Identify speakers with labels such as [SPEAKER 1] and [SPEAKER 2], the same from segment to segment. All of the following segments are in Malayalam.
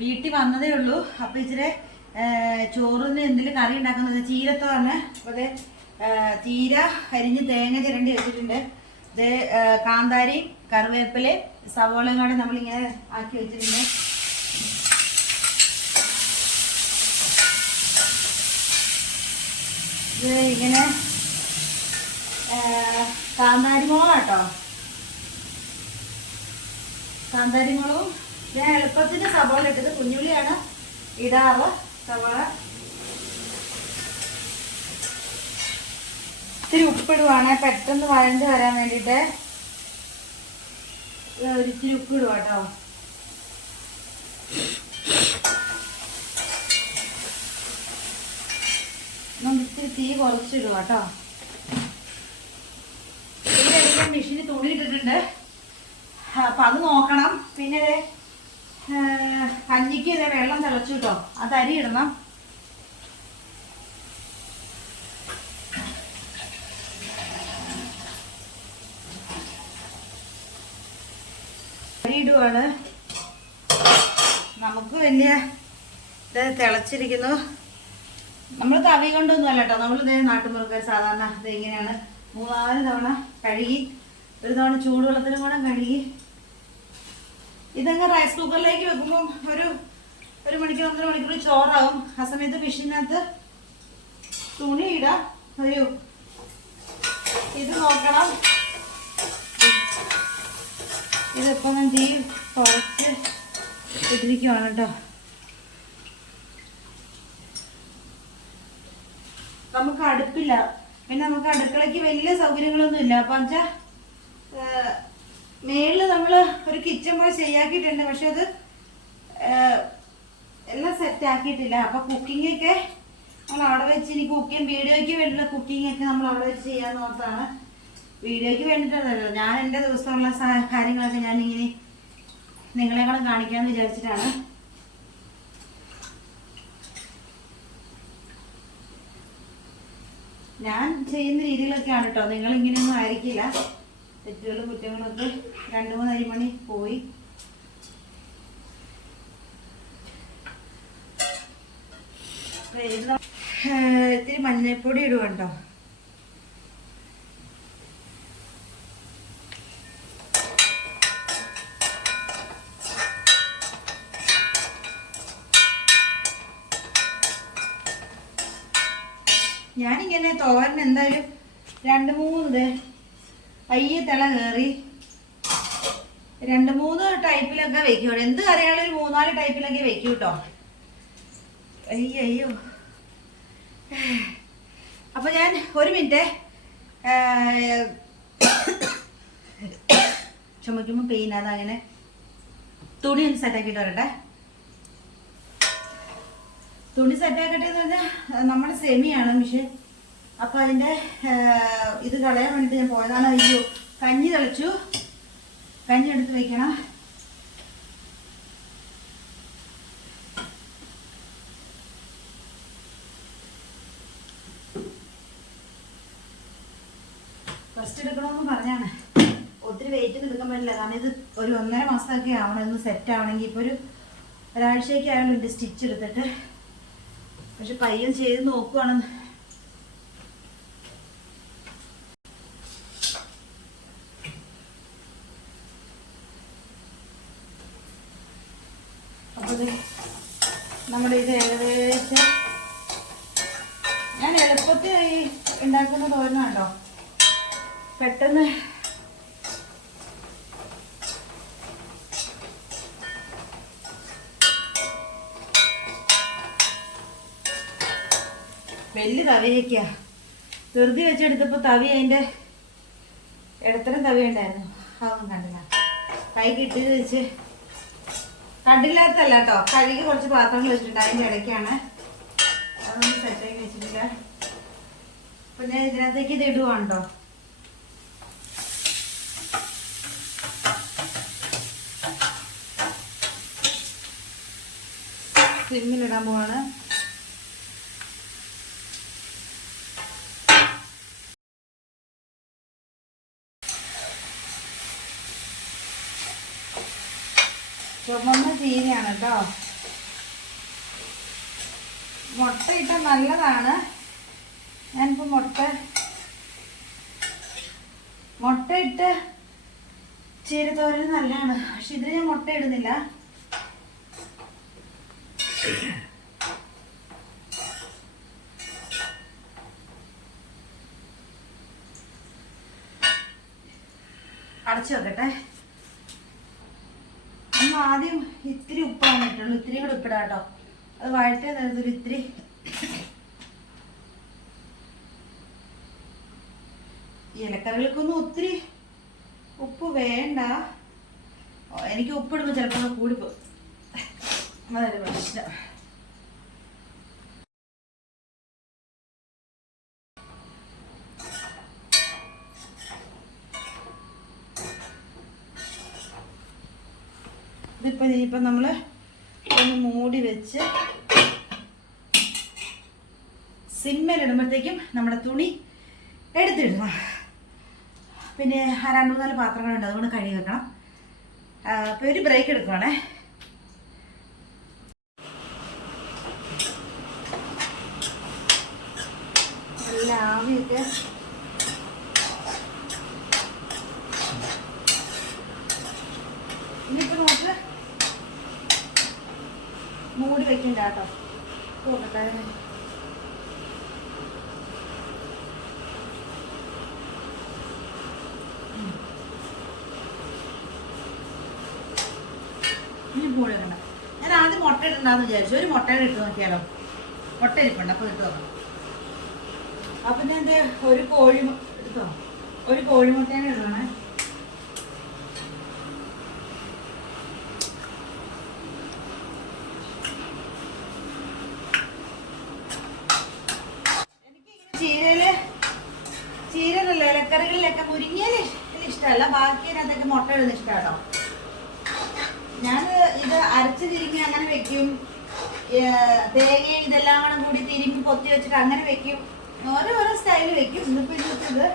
[SPEAKER 1] വീട്ടിൽ വന്നതേ ഉള്ളൂ. അപ്പൊ ഇച്ചിരി ചോറിന് എന്തെങ്കിലും കറി ഉണ്ടാക്കുന്നത്? ചീരത്തോരന് അപ്പൊ ദേ, ഏ, ചീര അരിഞ്ഞ് തേങ്ങ ചിരണ്ടി വെച്ചിട്ടുണ്ട്. ഇത് കാന്താരി കറിവേപ്പില സവോളയും കൂടെ നമ്മളിങ്ങനെ ആക്കി വെച്ചിട്ടുണ്ട്. ഇത് ഇങ്ങനെ കാന്താരി മുളകാട്ടോ കാന്താരി മുളകും ഞാൻ എളുപ്പത്തിന് സവാള ഇട്ടത് കുഞ്ഞുള്ളിയാണ് ഇടാറ്. സവാള. ഇത്തിരി ഉപ്പിടുവാണ് പെട്ടെന്ന് വഴണ്ട് വരാൻ വേണ്ടിയിട്ട്. ഒരിച്ചിരി ഉപ്പിടുക കേട്ടോ ഇത്തിരി തീ കുറച്ചിടുക കേട്ടോ മെഷീന് തുണി ഇട്ടിട്ടുണ്ട്. അപ്പൊ അത് നോക്കണം. പിന്നെ കഞ്ഞിക്ക് ഇതേ വെള്ളം തിളച്ചു കേട്ടോ. അത് അരി ഇടണം. അരി ഇടുവാണ്. നമുക്ക് വലിയ ഇത് തിളച്ചിരിക്കുന്നു. നമ്മൾ തവി കൊണ്ടൊന്നും അല്ല കേട്ടോ. നമ്മൾ ഇതേ നാട്ടുമുറുക്കാർ സാധാരണ ഇത് ഇങ്ങനെയാണ്. മൂന്നാൽ തവണ കഴുകി ഒരു തവണ ചൂടുവെള്ളത്തിലും കൂടെ കഴുകി ഇതങ്ങ് റൈസ് കുക്കറിലേക്ക് വെക്കുമ്പോൾ ഒരു ഒരു മണിക്കൂർ ഒന്നര മണിക്കൂർ ചോറാകും ആ സമയത്ത് മെഷീനകത്ത് തുണി ഇടാം. ഒരു ഇത് നോക്കണം. ഇതിപ്പോ ഞാൻ തീ കുറച്ച് ഇട്ടിരിക്കുവാണ് കേട്ടോ. നമുക്ക് അടുപ്പില്ല. പിന്നെ നമുക്ക് അടുക്കളയ്ക്ക് വലിയ സൗകര്യങ്ങളൊന്നും ഇല്ല അപ്പൊ വെച്ചാ മേളിൽ നമ്മൾ ഒരു കിച്ചൺ പോലെ ശരിയാക്കിയിട്ടുണ്ട്. പക്ഷെ അത് എല്ലാം സെറ്റ് ആക്കിയിട്ടില്ല. അപ്പൊ കുക്കിംഗ് ഒക്കെ നമ്മൾ അവിടെ വെച്ച് ഇനി കുക്കിംഗ് വീഡിയോയ്ക്ക് വേണ്ടിയുള്ള കുക്കിംഗ് ഒക്കെ നമ്മൾ അവിടെ വെച്ച് ചെയ്യാന്ന് ഓർത്താണ് വീഡിയോയ്ക്ക് വേണ്ടിയിട്ടല്ലോ ഞാൻ എന്റെ ദിവസമുള്ള കാര്യങ്ങളൊക്കെ ഞാൻ ഇങ്ങനെ നിങ്ങളെ കൂടെ കാണിക്കാന്ന് വിചാരിച്ചിട്ടാണ്. ഞാൻ ചെയ്യുന്ന രീതിയിലൊക്കെയാണ് കേട്ടോ നിങ്ങൾ ഇങ്ങനെയൊന്നും ആയിരിക്കില്ല. തെറ്റുകളും കുറ്റങ്ങളൊക്കെ രണ്ടു മൂന്ന് അരിമണി പോയി. ഇത്തിരി മഞ്ഞൾപ്പൊടി ഇടുക കേട്ടോ. ഞാനിങ്ങനെ തോരൻ എന്തായാലും രണ്ട് മൂന്ന് പയ്യെ തിള കയറി രണ്ട് മൂന്ന് ടൈപ്പിലൊക്കെ വെക്കും എന്ത് കറിയാലും ഒരു മൂന്നാൽ ടൈപ്പിലൊക്കെ വെക്കും കേട്ടോ അയ്യോ അയ്യോ. അപ്പൊ ഞാൻ ഒരു മിനിറ്റ് ചുമയ്ക്കുമ്പോൾ പെയിൻ അങ്ങനെ തുണി ഒന്ന് സെറ്റാക്കിയിട്ട് വരട്ടെ. തുണി സെറ്റാക്കട്ടെ എന്ന് പറഞ്ഞാൽ നമ്മുടെ സെമിയാണ് മിഷൻ അപ്പൊ അതിന്റെ ഇത് കളയാൻ വേണ്ടിട്ട് ഞാൻ പോയതാണ്. അയ്യോ കഞ്ഞി തിളച്ചു. കഞ്ഞി എടുത്ത് വെക്കണം. ഫസ്റ്റ് എടുക്കണമെന്ന് പറഞ്ഞാണ്. ഒത്തിരി വെയിറ്റ് നിൽക്കാൻ പറ്റില്ല. കാരണം ഇത് ഒരു ഒന്നര മാസമൊക്കെ ആവണം. ഒന്ന് സെറ്റ് ആവണമെങ്കിൽ ഇപ്പോൾ ഒരു ഒരാഴ്ചയൊക്കെ ആയാലും സ്റ്റിച്ച് എടുത്തിട്ട്. പക്ഷെ പയ്യൻ ചെയ്ത് നോക്കുവാണെന്ന് അപ്പോൾ ഇത് നമ്മുടെ ഇത് ഏകദേശം ഞാൻ എളുപ്പത്തിൽ ഈ ഉണ്ടാക്കുന്ന തോരനാണ്ടോ പെട്ടെന്ന്. വലിയ തവിയൊക്കെയാ ധൃതി വെച്ചെടുത്തപ്പോൾ തവി അതിന്റെ ഇടത്തരം തവി ഉണ്ടായിരുന്നു. അതൊന്നും കണ്ടില്ല. കൈ കിട്ടി വെച്ച് കണ്ടില്ലാത്തല്ല കഴുകി കുറച്ച് പാത്രങ്ങൾ വെച്ചിട്ടുണ്ട്. അതിന്റെ ഇടയ്ക്കാണ്. അതൊന്നും സെറ്റാക്കി വെച്ചിട്ടില്ല. അപ്പൊ ഞാൻ ഇതിനകത്തേക്ക് ഇത് ഇടുവാണ്ടോ? സിമ്മിലിടാൻ പോവാണ്. ചുമന്ന ചീരയാണ് കേട്ടോ. മുട്ട ഇട്ട നല്ലതാണ്. ഞാനിപ്പോൾ മുട്ട മുട്ട ഇട്ട് ചീരത്തോരൻ നല്ലതാണ്. പക്ഷെ ഇതിൽ ഞാൻ മുട്ട ഇടുന്നില്ല. അടച്ചു വെക്കട്ടെ. നമ്മൾ ആദ്യം ഇത്തിരി ഉപ്പാണ് ഇട്ടുള്ളൂ ഇത്തിരി കൂടെ ഉപ്പിടാം കേട്ടോ. അത് വഴറ്റേ നേരത്തൊരു ഇത്തിരി. ഇലക്കറികൾക്കൊന്നും ഒത്തിരി ഉപ്പ് വേണ്ട. എനിക്ക് ഉപ്പിടുമ്പോൾ ചിലപ്പോൾ കൂടിപ്പോകും അതൊരു പ്രശ്നം. ഇതിപ്പോൾ ഇനിയിപ്പം നമ്മൾ ഒന്ന് മൂടി വെച്ച് സിമ്മലിടുമ്പോഴത്തേക്കും നമ്മുടെ തുണി എടുത്തിടണം. പിന്നെ രണ്ട് മൂന്നാൽ പാത്രങ്ങളുണ്ട് അതുകൊണ്ട് കഴുകി വെക്കണം. അപ്പോൾ ഒരു ബ്രേക്ക് എടുക്കുവാണേ. നല്ല ആവിയൊക്കെ. ഇനിയിപ്പോൾ നമുക്ക് മൂടി വെക്കണ്ട കേട്ടോ ഇനി മൂടി വെക്കണ്ട ഞാൻ മുട്ട വിചാരിച്ചു. ഒരു മുട്ടയുടെ ഇട്ട് നോക്കിയാലോ? മുട്ട ഇരിപ്പുണ്ട് അപ്പോൾ ഇട്ട് നോക്കാം. അപ്പൊ ഞാൻ ഒരു കോഴി ഒരു കോഴിമുട്ടേനെ ഇടണേ എനിക്കിങ്ങനെ ചീരയിൽ ചീരയിലല്ല ഇലക്കറികളിലൊക്കെ മുരിങ്ങയിൽ ഇഷ്ടമല്ല ബാക്കി അതിനകത്തൊക്കെ മുട്ട ഇടുന്ന ഇഷ്ടമാട്ടോ ഞാൻ ഇത് അരച്ച് തിരിഞ്ഞ് അങ്ങനെ വെക്കും ഏർ ഇതെല്ലാം കൂടെ കൂടി തിരിഞ്ഞ് പൊത്തി വെച്ചിട്ട് അങ്ങനെ വെക്കും. ഓരോ ഓരോ സ്റ്റൈൽ വെക്കും. ഇന്നിപ്പോ ഇന്നത്തെ ഇത്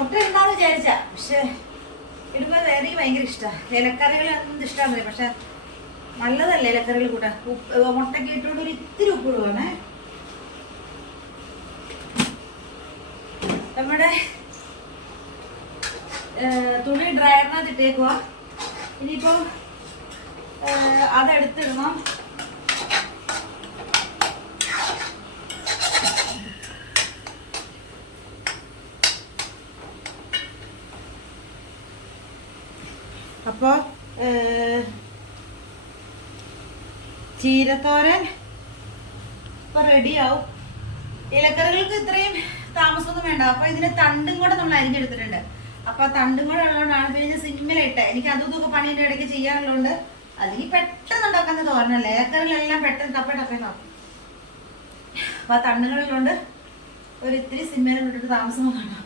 [SPEAKER 1] ഒട്ടും ഉണ്ടാന്ന് വിചാരിച്ച. പക്ഷെ ഇടുമ്പോൾ വേറെ ഭയങ്കര ഇഷ്ടമാണ് ഇലക്കറികൾ എന്ത് ഇഷ്ടമാണ് പക്ഷെ നല്ലതല്ലേ ഇലക്കറികൾ കൂട്ടാൻ? ഉപ്പ് മുട്ടയ്ക്ക് ഇട്ടുകൊണ്ട് ഒരു ഇത്തിരി ഉപ്പ് ഇടുവാണേ. നമ്മുടെ തുണി ഡ്രയറിനകത്ത് ഇട്ടേക്കുവാ. ഇനിയിപ്പോ അതെടുത്തിടണം. അപ്പോ ഏഹ്, ചീരത്തോരൻ ഇപ്പൊ റെഡിയാവും ഇലക്കറികൾക്ക് ഇത്രയും താമസമൊന്നും വേണ്ട. അപ്പൊ ഇതിന് തണ്ടും കൂടെ നമ്മൾ അരിഞ്ഞെടുത്തിട്ടുണ്ട്. അപ്പൊ തണ്ടും കൂടെ ഉള്ളതുകൊണ്ടാണ് പിന്നെ സിമ്മിലിട്ട്. എനിക്ക് അതും ഇതൊക്കെ പണിയുടെ ഇടയ്ക്ക് ചെയ്യാനുള്ളതുകൊണ്ട് അതിന് പെട്ടെന്ന് ഉണ്ടാക്കുന്ന തോരനല്ലേ? ഇലക്കറികളെല്ലാം പെട്ടെന്ന് ടപ്പ ടപ്പേ നോക്കും. അപ്പൊ ആ തണ്ണുകളിലുണ്ട് ഒരു ഇത്തിരി സിമ്മേനെ വിട്ടിട്ട് താമസം
[SPEAKER 2] കാണാം.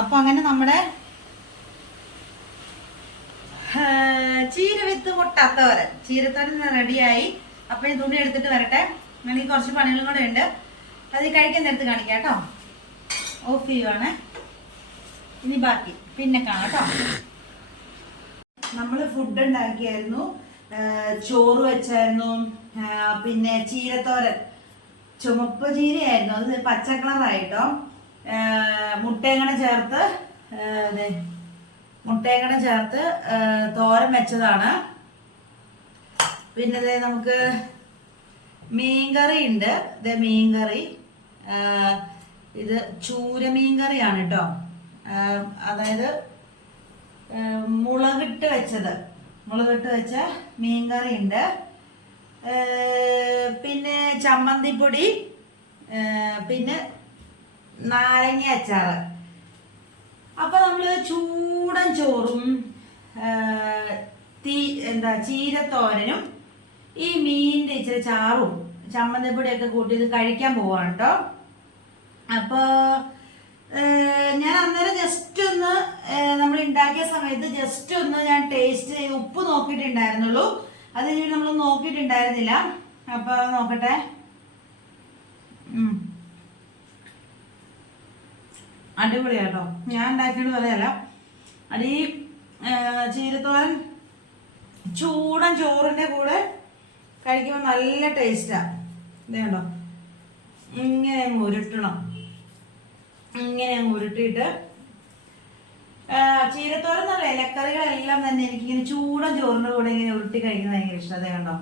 [SPEAKER 1] അപ്പൊ അങ്ങനെ നമ്മുടെ ചീര വിത്ത് മുട്ടാത്തോരൻ. ചീരത്തോരൻ റെഡിയായി. അപ്പൊ ഈ തുണി എടുത്തിട്ട് വരട്ടെ. എനിക്ക് കുറച്ച് പണികളും കൂടെ ഉണ്ട്. അത് കഴിക്കാൻ നേരത്ത് കാണിക്കാം കേട്ടോ. ഓഫ് ചെയ്യുവാണ്. ഇനി ബാക്കി. പിന്നെ കാണാം കേട്ടോ. നമ്മൾ ഫുഡ് ഉണ്ടാക്കിയായിരുന്നു. ചോറ് വെച്ചായിരുന്നു. പിന്നെ ചീരത്തോരൻ. ചുമപ്പ് ചീരയായിരുന്നു. അത് പച്ച കളറായിട്ടോ. മുട്ടേങ്ങണ ചേർത്ത് മുട്ടേങ്ങണ ചേർത്ത് തോരൻ വെച്ചതാണ്. പിന്നെ നമുക്ക് മീൻകറി ഉണ്ട് ഇത് മീൻകറി ഇത് ചൂരമീൻ കറിയാണ് കേട്ടോ അതായത് മുളകിട്ട് വെച്ചത്. മുളകിട്ട് വെച്ച മീൻ കറി ഉണ്ട് പിന്നെ ചമ്മന്തിപ്പൊടി പിന്നെ നാരങ്ങ അച്ചാറ്. അപ്പൊ നമ്മൾ ചൂടൻ ചോറും തീ എന്താ ചീരത്തോരനും ഈ മീനിന്റെ ഇച്ചിരി ചാറും ചമ്മന്തിപ്പൊടിയൊക്കെ കൂട്ടി ഇത് കഴിക്കാൻ പോവാണ് കേട്ടോ അപ്പൊ ഏഹ്, ഞാൻ അന്നേരം ജസ്റ്റ് ഒന്ന് നമ്മൾ ഉണ്ടാക്കിയ സമയത്ത് ജസ്റ്റ് ഒന്ന് ഞാൻ ടേസ്റ്റ് ചെയ്ത് ഉപ്പ് നോക്കിയിട്ടുണ്ടായിരുന്നുള്ളൂ. അത് ഇനി നമ്മൾ നോക്കിയിട്ടുണ്ടായിരുന്നില്ല. അപ്പൊ നോക്കട്ടെ. അടിപൊളിയാട്ടോ ഞാൻ ഉണ്ടാക്കിയത് പറയല്ല അടി ചീരത്തോരൻ ചൂടൻ ചോറിന്റെ കൂടെ കഴിക്കുമ്പോൾ നല്ല ടേസ്റ്റാണ് ഇതേണ്ടോ? ഇങ്ങനെ ഉരുട്ടണം. ഇങ്ങനെ അങ്ങ് ഉരുട്ടിയിട്ട് ചീരത്തോരം എന്നുള്ള ഇലക്കറികളെല്ലാം തന്നെ എനിക്കിങ്ങനെ ചൂട ചോറിന്റെ കൂടെ ഇങ്ങനെ ഉരുട്ടി കഴിക്കുന്നത് ഭയങ്കര ഇഷ്ടം കണ്ടോ?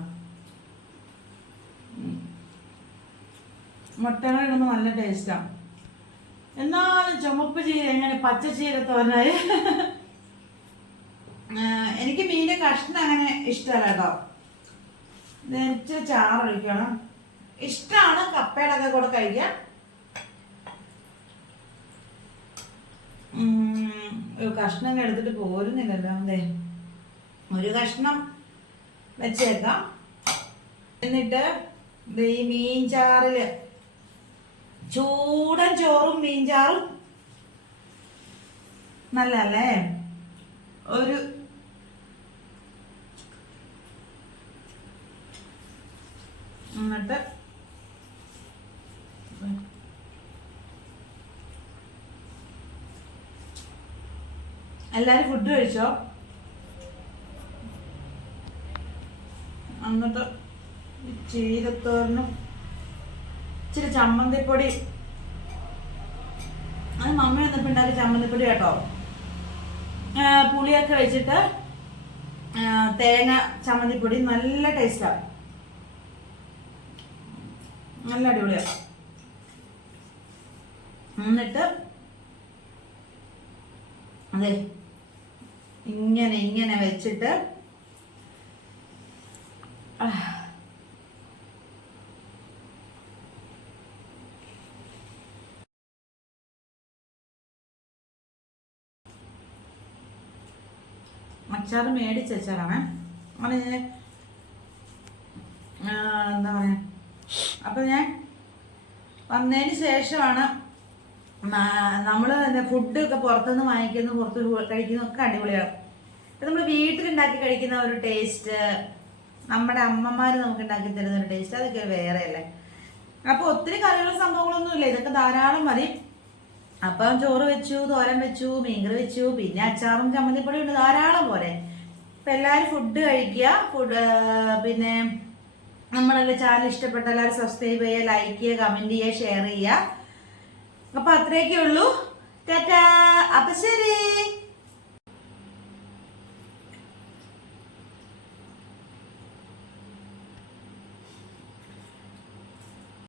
[SPEAKER 1] മുട്ടകൾ ഇടുമ്പോൾ നല്ല ടേസ്റ്റാ എന്നാലും ചുമപ്പ് ചീര എങ്ങനെ പച്ച ചീര തോരനായി? എനിക്ക് മീന്റെ കഷ്ണം അങ്ങനെ ഇഷ്ടമല്ല കേട്ടോ. നെരിച്ച് ചാറൊഴിക്കണം ഇഷ്ടമാണ് കപ്പയുടെ ഒക്കെ കൂടെ കഴിക്കാൻ. ഒരു കഷ്ണം എടുത്തിട്ട് പോരുന്നില്ലല്ലോ അതെ. ഒരു കഷ്ണം വെച്ചേക്കാം. എന്നിട്ട് ഈ മീൻ ചാറിൽ ചൂടൻ ചോറും മീൻചാറും നല്ലല്ലേ ഒരു എന്നിട്ട് എല്ലാരും ഫുഡ് കഴിച്ചോ? എന്നിട്ട് ഈ ചീരത്തോരനും ഇച്ചിരി ചമ്മന്തിപ്പൊടി. അത് മമ്മി വന്നപ്പോൾ ഉണ്ടാക്കിയ ചമ്മന്തിപ്പൊടി കേട്ടോ. പുളിയൊക്കെ വെച്ചിട്ട് തേങ്ങ ചമ്മന്തിപ്പൊടി നല്ല ടേസ്റ്റാണ് നല്ല അടിപൊളിയാണ് എന്നിട്ട് അതെ ഇങ്ങനെ ഇങ്ങനെ വെച്ചിട്ട് ആ, അച്ചാറ് മേടിച്ച് വെച്ചാലാണ് അങ്ങനെ ഞാൻ എന്താ പറയാ? അപ്പം ഞാൻ വന്നതിന് ശേഷമാണ് നമ്മൾ ഫുഡ് ഒക്കെ പുറത്തുനിന്ന് വാങ്ങിക്കുന്ന പുറത്ത് കഴിക്കുന്ന ഒക്കെ അടിപൊളിയാണ്. ഇപ്പം നമ്മൾ വീട്ടിലുണ്ടാക്കി കഴിക്കുന്ന ഒരു ടേസ്റ്റ് നമ്മുടെ അമ്മമാർ നമുക്ക് ഉണ്ടാക്കി തരുന്ന ഒരു ടേസ്റ്റ് അതൊക്കെ വേറെ അല്ലേ അപ്പോൾ ഒത്തിരി കറികളും സംഭവങ്ങളൊന്നും ഇല്ല ഇതൊക്കെ ധാരാളം മതി. അപ്പം ചോറ് വെച്ചു തോരൻ വെച്ചു മീൻകറി വെച്ചു പിന്നെ അച്ചാറും ചമ്മന്തിപ്പൊടിയും ഉണ്ട് ധാരാളം പോലെ. അപ്പം എല്ലാവരും ഫുഡ് കഴിക്കുക ഫുഡ് പിന്നെ നമ്മളെല്ലാം ചാനൽ ഇഷ്ടപ്പെട്ട എല്ലാവരും സബ്സ്ക്രൈബ് ചെയ്യുക ലൈക്ക് ചെയ്യുക കമന്റ് ചെയ്യുക ഷെയർ ചെയ്യുക. അപ്പം അത്രയൊക്കെ ഉള്ളൂ ടാറ്റാ. അപ്പൊ ശരി.